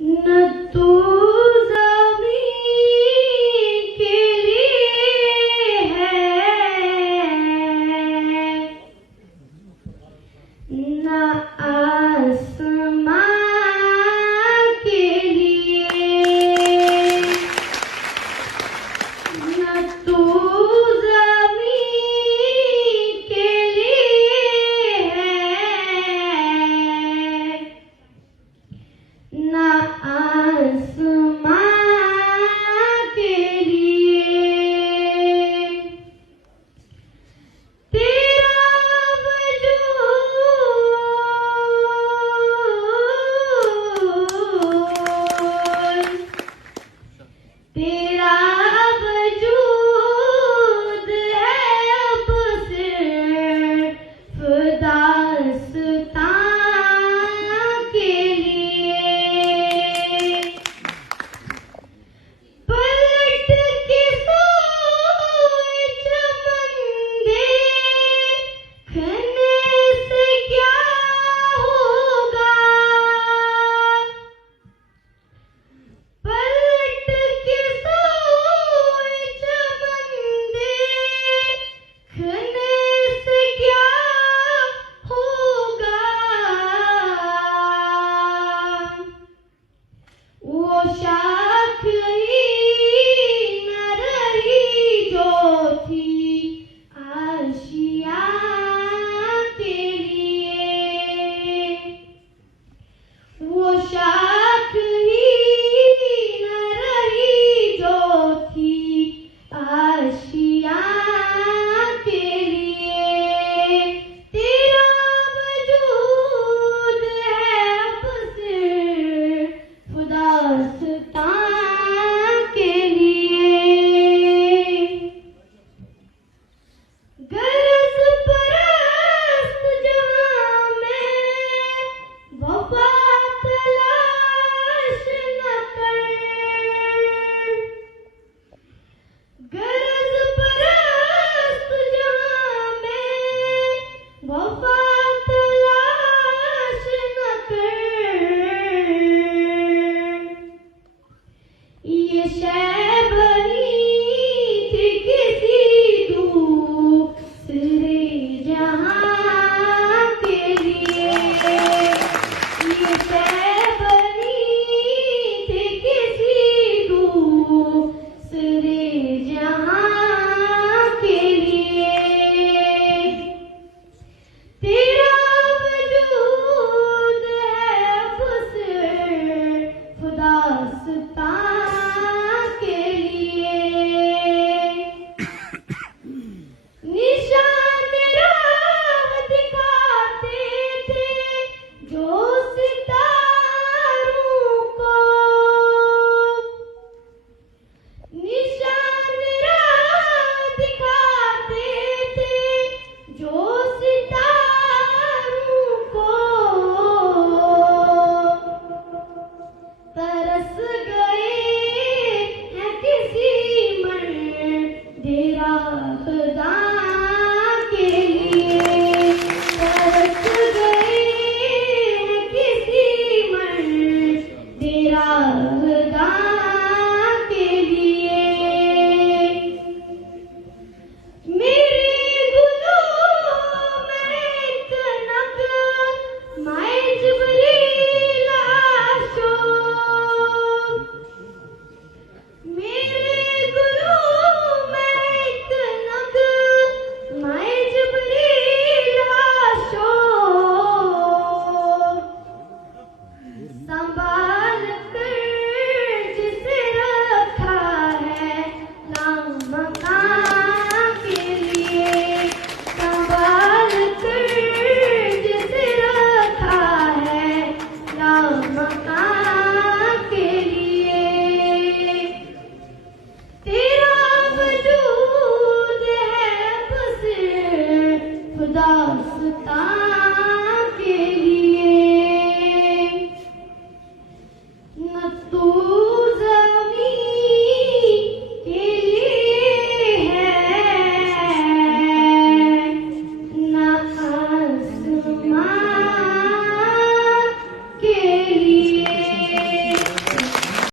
न तू ज़मीं के लिए है, न आसमां के लिए, न तू ज़मीं के लिए है, न आसमां के लिए। तेरा वजूद है अब सिर्फ दास्तां के लिए। पलट के सोच मंदे खने से क्या होगा, पलट के सोच मंदे खने से क्या होगा। वो शाख ही न रही जो थी आशिया के लिए, वो शाख ही न रही जो थी आशिया के लिए। तेरा वजूद है अब सिर्फ दास्तां के लिए। गरज परस्त जहां में वफा तलाश न कर, गरज परस्त जहां में वफा तलाश न कर। ये शय बनी थी किसी दूसरे जहां के लिए, ये शय बनी थी किसी दूसरे जहां के लिए। तेरा वजूद है अब सिर्फ दास्तां के लिए। निशान राह दिखाते थे जो सितारों को, निशान राह दिखाते थे जो सितारों को। तरस गए हैं किसी मर्दे राहदां के लिए, तरस गए हैं किसी मर्दे राहदां के लिए। मेरे गुलों में एक नग माए जिब्रील आशो, मेरे गुलों में एक नग माए जिब्रील आशो। संभाल